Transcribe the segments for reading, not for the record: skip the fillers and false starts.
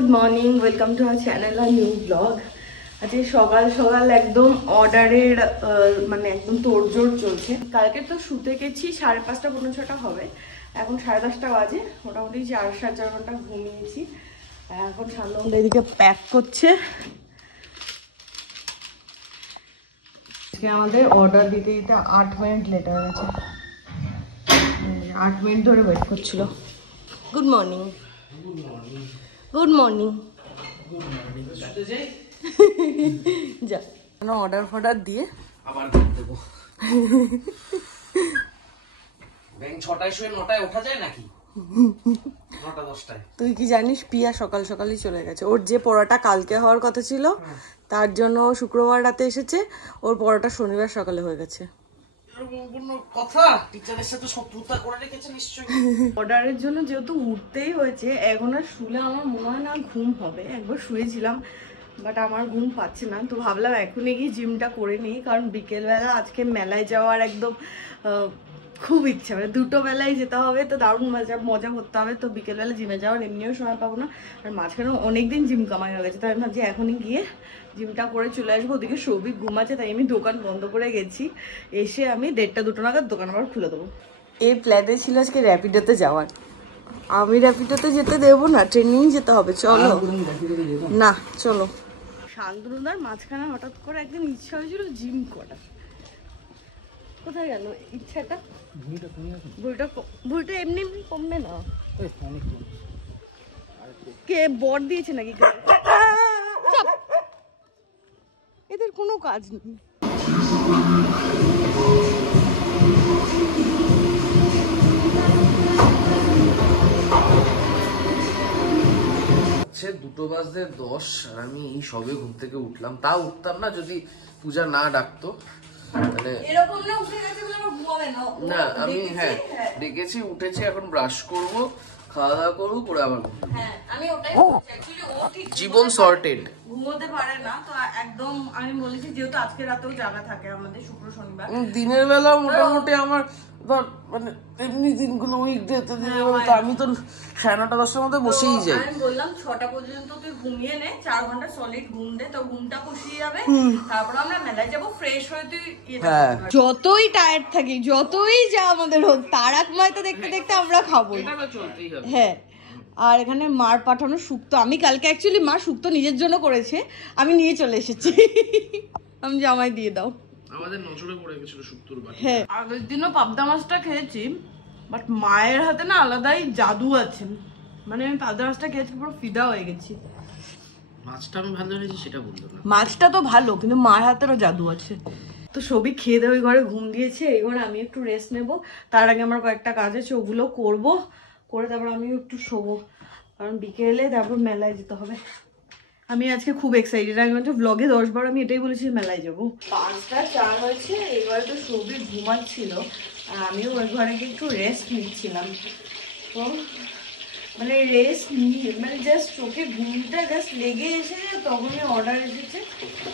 Good morning, welcome to our channel আর new blog. আজকে সকাল সকাল একদম অর্ডারের মানে একদম তোড়জোড় চলছে। কালকে তো শুতে গেছি 5:30 পৌনে 6টা হবে, এখন 10:30 বাজে। মোটামুটি 4-4.5 ঘন্টা ঘুমিয়েছি। এখন সান্দন এদিকে প্যাক করছে। আজকে আমাদের অর্ডার দিতে দিতে 8 মিনিট লেট হয়ে গেছে, 8 মিনিট ধরে ওয়েট করছিল। Good morning, good morning. যা অর্ডার ফর্ডার দিয়ে আবার দেবো। ব্যাংক 6টায় শুয়ে 9টায় ওঠা যায় নাকি? 9টা-10টায়। তুই কি জানিস পিয়া সকাল সকালই চলে গেছে। ওর যে পড়াটা কালকে হওয়ার কথা ছিল তার জন্য শুক্রবার রাতে এসেছে, ওর পড়াটা শনিবার সকালে হয়ে গেছে। কথা টিচারের সাথে শত্রুতা করে রেখেছে নিশ্চয়ই। অর্ডারের জন্য যেহেতু উঠতেই হয়েছে, এখন আর শুলে আমার মনে হয় না ঘুম হবে। একবার শুয়েছিলাম বাট আমার ঘুম পাচ্ছে না, তো ভাবলাম এখনই গিয়ে জিমটা করে নিই। কারণ বিকেলবেলা আজকে মেলায় যাওয়ার একদম খুব ইচ্ছা, মানে দুটো বেলায় যেতে হবে, তো দারুণ মজা করতে হবে। তো বিকেলবেলা জিমে যাওয়ার এমনিও সময় পাবো না, আর মাঝখানে অনেকদিন জিম কামাই হয়ে গেছে। তাই আমি ভাবছি এখনই গিয়ে জিমটা করে চলে আসবো। ওদিকে সৌভিক ঘুমাচ্ছে, তাই আমি দোকান বন্ধ করে গেছি। এসে আমি 1:30-2টো নাগাদ দোকান আবার খুলে দেবো। এই প্ল্যানে ছিল আজকে র্যাপিডোতে যাওয়ার। আমি র্যাপিডোতে যেতে দেবো না, ট্রেনিং যেতে হবে। চলো না, চলো। শান্তনুদার মাঝখানে হঠাৎ করে একদিন ইচ্ছা হয়েছিল জিম করার। কোথায় গেল ইচ্ছাটা? ভুঁড়িটা এমনি এমনি কমবে না। কে বর দিয়েছে নাকি? এদের কোনো কাজ নেই। দুটো বাজতে 10 আর আমি এই সবে ঘুম থেকে উঠলাম। তা উঠতাম না যদি পূজা না ডাকতো। তাহলে এরকম না উঠে গেছে বলে আমার ঘুমাবে না। না আমি ডেকেছি, উঠেছি, এখন ব্রাশ করব, খাওয়া দাওয়া করবো, করে আবার হ্যাঁ আমি ওটাই অ্যাকচুয়ালি ও ঠিক জীবন সর্টেড। ঘুমোতে পারে না, তো একদম আমি বলেছি যেহেতু আজকে রাতেও জাগা থাকে আমাদের শুক্র শনিবার। দিনের বেলা মোটামুটি আমার ধর মানে এমনি দিনগুলো উইকডেতে দিনের বেলা তো আমি তো 9:30-10টার মধ্যে বসেই যাই। আমি বললাম 6টা পর্যন্ত তুই ঘুমিয়ে নে, 4 ঘন্টা সলিড ঘুম দে, তো ঘুমটা পুষিয়ে যাবে। তারপর আমরা মেলায় যাবো, ফ্রেশ হয়ে তুই যতই টায়ার্ড থাকি, যতই যা আমাদের হোক, তারাক মাইতা দেখতে দেখতে আমরা খাবো। হ্যাঁ, আর এখানে মার পাঠানো শুক্তো, আমি কালকে অ্যাকচুয়ালি মা শুক্তো নিজের জন্য করেছে, আমি নিয়ে চলে এসেছি। আমি জামাই দিয়ে দাও। আমাদের নজরে পড়ে গেছিল শুক্তোর বাটি। হ্যাঁ, আগের দিনও পাবদা মাছটা খেয়েছি, বাট মায়ের হাতে না আলাদাই জাদু আছে। মানে আমি পাবদা মাছটা খেয়েছি, পুরো ফিদা হয়ে গেছি। মাছটা আমি ভালো লেগেছে সেটা বলতো না। মাছটা তো ভালো, কিন্তু মায়ের হাতেরও জাদু আছে। তো সবই খেয়ে দেবে, ঘরে ঘুম দিয়েছে। এবার আমি একটু রেস্ট নেব। তার আগে আমার কয়েকটা কাজ আছে, ওগুলো করবো, করে তারপর আমিও একটু শোবো, কারণ বিকেলে তারপর মেলায় যেতে হবে। আমি আজকে খুব এক্সাইটেড। আমি হচ্ছে ব্লগে 10 বার আমি এটাই বলেছি মেলায় যাবো। 5টা 4 হয়েছে, এবার তো সবই ঘুমাচ্ছিল আর আমিও ওই ঘরে গিয়ে একটু রেস্ট নিচ্ছিলাম। তো মানে রেস্ট নিয়ে মানে জাস্ট চোখে ঘুমটা জাস্ট লেগে এসে তখনই অর্ডার এসেছে।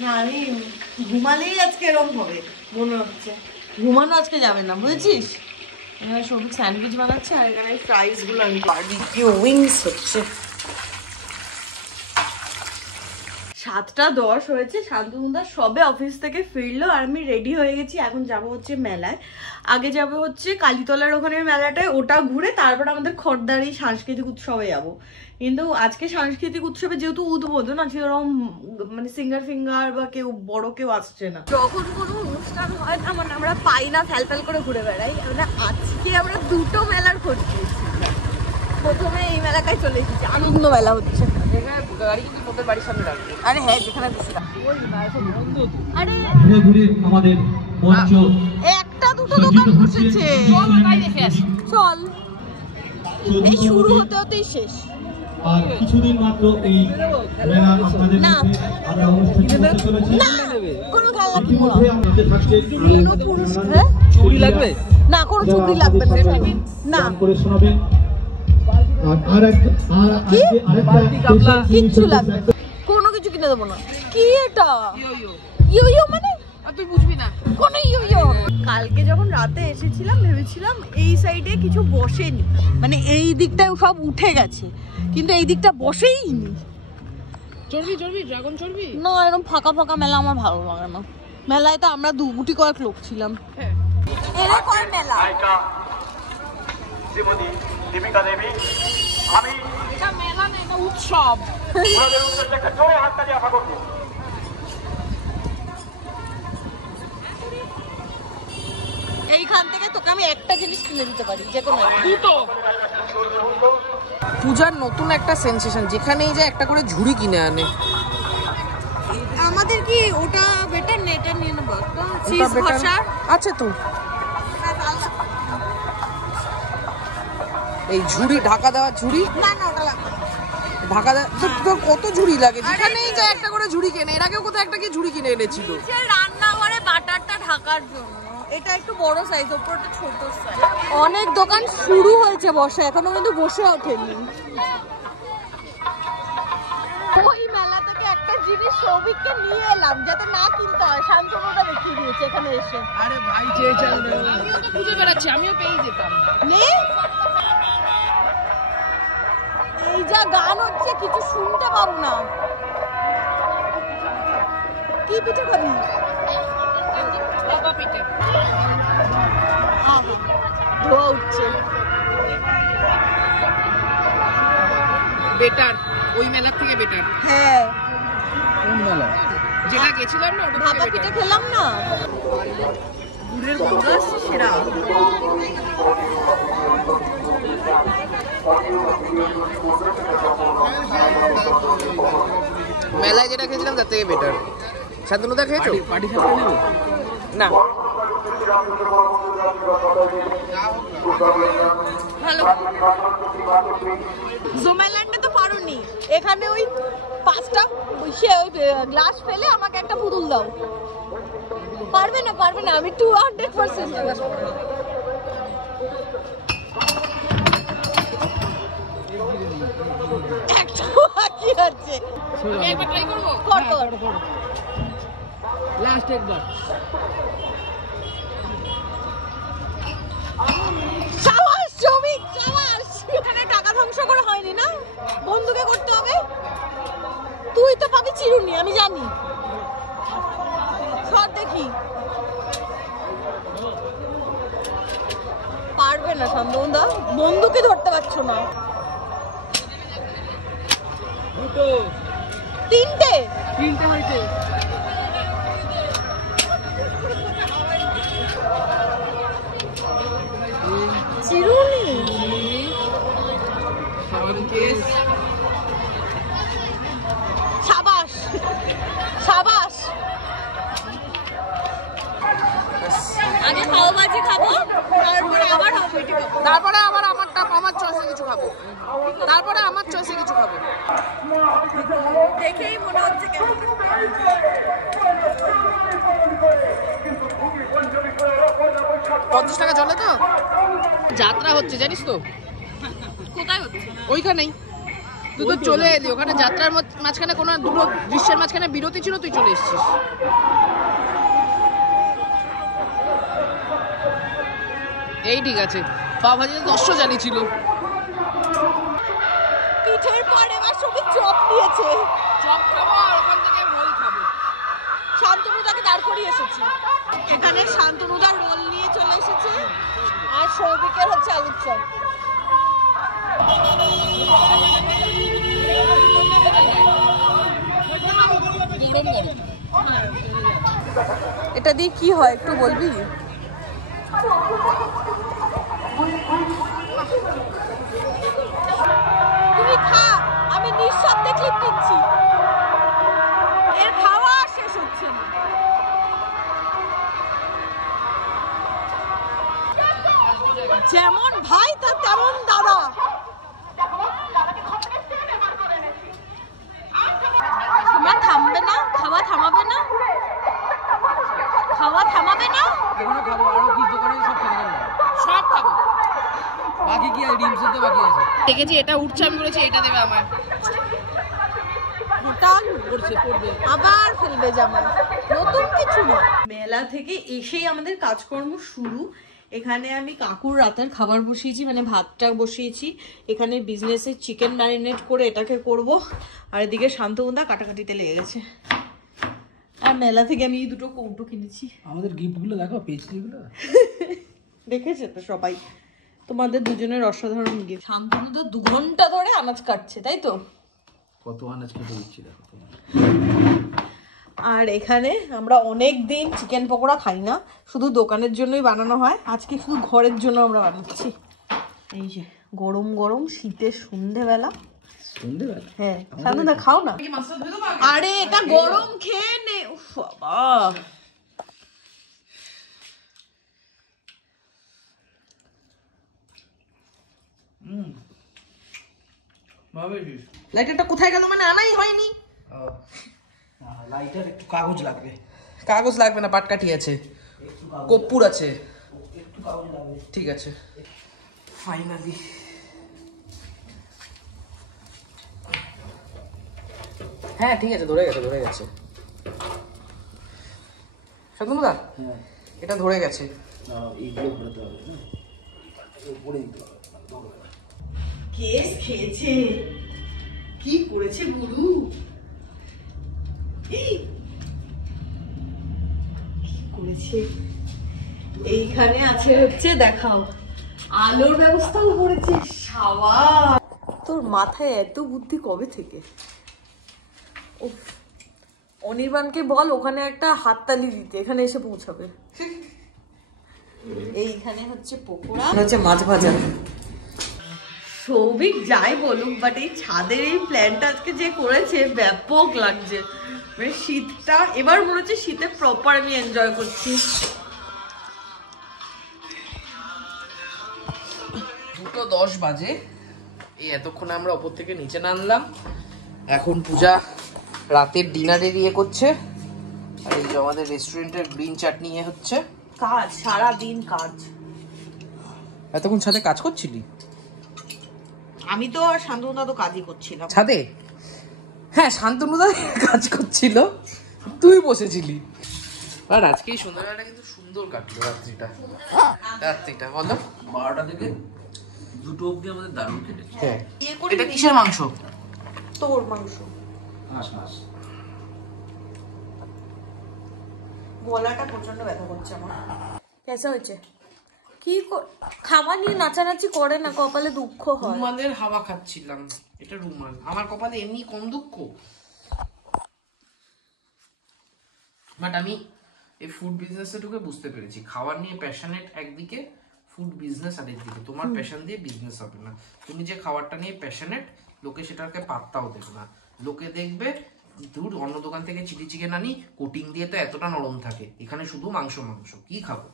না আমি ঘুমালেই আজকে এরকম হবে মনে হচ্ছে, ঘুমানো আজকে যাবে না, বুঝেছিস? এখানে সবই স্যান্ডউইচ বানাচ্ছে আর এখানে ফ্রাইসগুলো আমি বারবিকিউ উইংস হচ্ছে। 7:10 হয়েছে, শান্তনুদা সবে অফিস থেকে ফিরলো আর আমি রেডি হয়ে গেছি। এখন যাব হচ্ছে মেলায়। আগে যাব হচ্ছে কালীতলার ওখানে মেলাটায়, ওটা ঘুরে তারপর আমাদের খড়দারি সাংস্কৃতিক উৎসবে যাব। কিন্তু আজকে সাংস্কৃতিক উৎসবে যেহেতু উদ্বোধন আছে, ওরকম মানে সিঙ্গার ফিঙ্গার বা কেউ বড় কেউ আসছে না। যখন কোনো অনুষ্ঠান হয় না মানে আমরা পাই না, ফ্যালফ্যাল করে ঘুরে বেড়াই। মানে আজকে আমরা দুটো মেলার খোঁজ পেয়েছি। প্রথমে এই মেলাটায় চলে এসেছি, আনন্দ মেলা হচ্ছে। গাড়ি কিন্তু তোদের বাড়ির সামনে রাখবে। আরে হ্যাঁ, যেখানে বেশি আরে আমাদের মঞ্চ একটা দুটো দোকান বসেছে, চল তাই দেখে আসি। চল, এই শুরু হতে হতেই শেষ। আর কিছুদিন মাত্র এই মেলা আপনাদের মধ্যে আমরা অনুষ্ঠান করতে চলেছি। না কোনো খেলা কি মধ্যে আমাদের থাকছে চুরি লাগবে না, কোনো চুরি লাগবে না, না করে শোনাবেন। আর কিচ্ছু লাগবে, কোনো কিছু কিনে দেবো না। কি এটা? ইয়ো ইয়ো মানে তুই বুঝবি না কোনো ইয়ো। কালকে যখন রাতে এসেছিলাম ভেবেছিলাম এই সাইডে কিছু বসেনি, মানে এই দিকটায় সব উঠে গেছে, কিন্তু এই দিকটা বসেইনি। চড়বি চড়বি ড্রাগন চড়বি? না, এরকম ফাঁকা ফাঁকা মেলা আমার ভালো লাগে না। মেলায় তো আমরা গুটি কয়েক লোক ছিলাম। হ্যাঁ এরা কোন মেলা? শ্রীমতী দীপিকা দেবী, আমি এটা মেলা না, এটা উৎসব। ওনাদের উদ্দেশ্যে একটা জোরে হাততালি আশা করছি। এইখান থেকে তোকে আমি একটা জিনিস কিনে দিতে পারি, যে কোনো দুটো। পূজার নতুন একটা সেন্সেশন, যেখানেই যায় একটা করে ঝুড়ি কিনে আনে। আমাদের কি ওটা বেটার না এটা নিয়ে নেবো? আছে তো এই ঝুড়ি, ঢাকা দেওয়া ঝুড়ি। না না, ওটা লাগবে। ঢাকা তোর কত ঝুড়ি লাগে? যেখানেই যায় একটা করে ঝুড়ি কিনে। এর আগেও কোথাও একটা কি ঝুড়ি কিনে এনেছিল রান্নাঘরে বাটারটা ঢাকার জন্য। এটা একটু বড় সাইজ, ওপরটা ছোট সাইজ। অনেক দোকান শুরু হয়েছে বসে, এখনো কিন্তু বসে ওঠেনি। ওই মেলা থেকে একটা জিনিস সৌভিককে নিয়ে এলাম যাতে না কিনতে হয়। শান্তনুদা দেখিয়ে দিয়েছে এখানে এসে। আরে ভাই চেয়েছে, আমিও তো খুঁজে বেড়াচ্ছি, আমিও পেয়ে যেতাম। নে, এই যা গান হচ্ছে কিছু শুনতে পাবো না। কি পিঠে খাবি? বাবা পিঠে। ধোয়া উঠছে। বেটার ওই মেলার থেকে বেটার। হ্যাঁ, যেটা গেছিলাম না ওটা ভাপা পিঠে খেলাম না, গুড়ের গন্ধ আসছে সেরা। মেলায় যেটা খেয়েছিলাম তার থেকে বেটার। শান্তনুদা খেয়েছো? না, ভালো। জোম্যাল্যান্ডে তো পারোনি, এখানে ওই 5টা সে ওই গ্লাস ফেলে আমাকে একটা পুতুল দাও। পারবে না, পারবে না, আমি 200% একটা বাকি আছে। আমি একবার ট্রাই করবো। কর কর। লাস্ট একবার। সাবাস শ্রমিক, সাবাস। এখানে টাকা ধ্বংস করা হয়নি না, বন্ধুকে করতে হবে। তুই তো পাবি চিরুনি, আমি জানি। সর দেখি। পারবে না শান্তনুদা, বন্ধুকে ধরতে পারছো না। তিনটে হয়েছে। চিরুনি। সাবাস সাবাস। আগে পাও ভাজি খাবো, তারপরে আবার হাফ পেটি খাবো। তারপরে আবার আমার চয়েসে কিছু খাবো। তারপরে আমার চয়েসে কিছু খাবো। দেখেই মনে হচ্ছে কেমন। 50 টাকা চলে তো? যাত্রা হচ্ছে জানিস তো? কোথায় হচ্ছে? ওইখানেই। তুই তো চলে এলি, ওখানে যাত্রার মাঝখানে কোনো দুটো দৃশ্যের মাঝখানে বিরতি ছিল, তুই চলে এসেছিস। এই ঠিক আছে, পাও ভাজিতে 10 জ্বালিয়েছিল। পিঠের পরে এবার সবই চপ নিয়েছে। চপ খাবো আর ওখান থেকে রোল খাবো। শান্তনুদাকে দাঁড় করিয়ে এসেছি এখানে। শান্তনুদা রোল নিয়ে চলে এসেছে, আর সৌভিকের হচ্ছে আলুর চপ। এটা দিয়ে কি হয় একটু বলবি? তুই খা, আমি নিঃশব্দে ক্লিপ দিচ্ছি। এর খাওয়া শেষ হচ্ছে না। যেমন ভাই তা তেমন দাদা। তোমরা থামবে না? খাওয়া থামাবে না? খাওয়া থামাবে না? এখনো খাবো, আরো কি দোকানে সব খেতে পারবো, সব খাবো। বাকি কি ডিম সেদ্ধ বাকি আছে। দেখেছি এটা উঠছে, আমি বলেছি এটা দেবে আমার। টান পড়ছে পড়বে। আবার ফেলবে জামা। নতুন কিছু না। মেলা থেকে এসেই আমাদের কাজকর্ম শুরু। এখানে আমি কাকুর রাতের খাবার বসিয়েছি, মানে ভাতটা বসিয়েছি। এখানে বিজনেসের চিকেন ম্যারিনেট করে এটাকে করব, আর এদিকে শান্তনুদা কাটাকাটিতে লেগে গেছে। আর মেলা থেকে আমি এই দুটো কৌটো কিনেছি। আমাদের গিফটগুলো দেখো, পেজগুলো দেখেছে তো সবাই, তোমাদের দুজনের অসাধারণ গিফট। শান্তনুদা 2 ঘন্টা ধরে আনাজ কাটছে, তাই তো? কত আনাজ কেটে দিচ্ছি দেখো তোমার। আর এখানে আমরা অনেক দিন চিকেন পকোড়া খাই না, শুধু দোকানের জন্যই বানানো হয়। আজকে শুধু ঘরের জন্য আমরা বানাচ্ছি। এই যে গরম গরম শীতের সন্ধেবেলা। সন্ধ্যেবেলা? হ্যাঁ, শান্তনুদা খাও না। আরে এটা গরম, খেয়ে নে। উফ বাবা, লাইটারটা কোথায় গেল? মানে আনাই হয়নি। লাইটার একটু কাগজ লাগবে। কাগজ লাগবে না, পাটকাঠি আছে, কর্পূর আছে। একটু কাগজ লাগবে। ঠিক আছে, ফাইনালি। হ্যাঁ ঠিক আছে, ধরে গেছে ধরে গেছে। শান্তনুদা, হ্যাঁ, এটা ধরে গেছে। এইগুলো ঘোরাতে হবে না, উপরে দিতে হবে। কেস খেয়েছে, কি করেছে গুরু? এই কি করেছে? এইখানে আছে হচ্ছে, দেখাও, আলোর ব্যবস্থাও করেছে। সাবাস, তোর মাথায় এত বুদ্ধি কবে থেকে? উফ, অনির্বাণকে বল ওখানে একটা হাততালি দিতে, এখানে এসে পৌঁছাবে। এইখানে হচ্ছে পকোড়া, হচ্ছে মাছ ভাজা। সৌভিক যাই বলুক, বাট এই ছাদের এই প্ল্যানটা আজকে যে করেছে ব্যাপক লাগছে। মানে শীতটা এবার মনে হচ্ছে শীতে প্রপার আমি এনজয় করছি। 2:10 বাজে। এই এতক্ষণ আমরা ওপর থেকে নিচে নামলাম। এখন পূজা রাতের ডিনারে ইয়ে করছে। আর এই যে আমাদের রেস্টুরেন্টের গ্রিন চাটনি হচ্ছে। কাজ, সারা দিন কাজ। এতক্ষণ ছাদে কাজ করছিলি? আমি তো আর শান্তনুদা তো কাজই করছিলাম ছাদে। হ্যাঁ, শান্তনুদা কাজ করছিল, তুই বসেছিলি। আর আজকে এই সন্ধ্যাবেলাটা কিন্তু সুন্দর কাটলো। রাত্রিটা বলো 12টা থেকে 2টো অবধি আমাদের দারুণ কেটেছে। হ্যাঁ। ইয়ে করে এটা কিসের মাংস? তোর মাংস। হাঁস। গলাটা প্রচন্ড ব্যথা করছে আমার। কেসা হয়েছে? কি খাবার নিয়ে নাচানাচি করে না, কপালে দুঃখ হয়। রুমালের হাওয়া খাচ্ছিলাম। এটা রুমাল, আমার কপালে এমনি কম দুঃখ। বাট আমি এই ফুড বিজনেসে ঢুকে বুঝতে পেরেছি, খাবার নিয়ে প্যাশনেট একদিকে, ফুড বিজনেস আরেকদিকে। তোমার প্যাশন দিয়ে বিজনেস হবে না। তুমি যে খাবারটা নিয়ে প্যাশনেট, লোকে সেটাকে পাত্তাও দেবে না। লোকে দেখবে দূর অন্য দোকান থেকে চিলি চিকেন আনি, কোটিং দিয়ে তো এতটা নরম থাকে, এখানে শুধু মাংস মাংস, কি খাবো?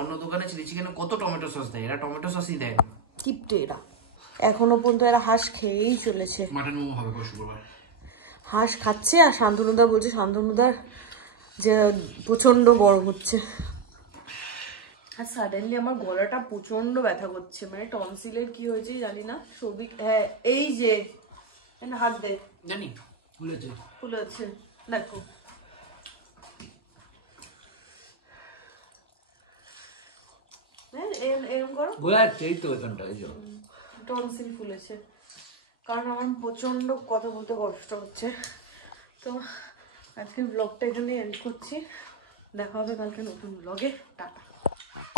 অন্য দোকানে চিলি চিকেনে কত টমেটো সস দেয়, এরা টমেটো সসই দেয় না। কিপটে এরা, এখনো পর্যন্ত এরা হাঁস খেয়েই চলেছে। মাটন মোমো হবে শুক্রবার। হাঁস খাচ্ছে, আর শান্তনুদা বলছে শান্তনুদার যে প্রচন্ড গরম হচ্ছে। আর সাডেনলি আমার গলাটা প্রচন্ড ব্যথা করছে, মানে টনসিলের কি হয়েছে জানি না। সৌভিক, হ্যাঁ এই যে হাত দে, জানি ফুলেছে দেখো। এরকম করো, টনসিল ফুলেছে, কারণ আমার প্রচন্ড কথা বলতে কষ্ট হচ্ছে। তো আজকে ব্লগটা এখানে এন্ড করছি, দেখা হবে কালকে নতুন ব্লগে। টাটা।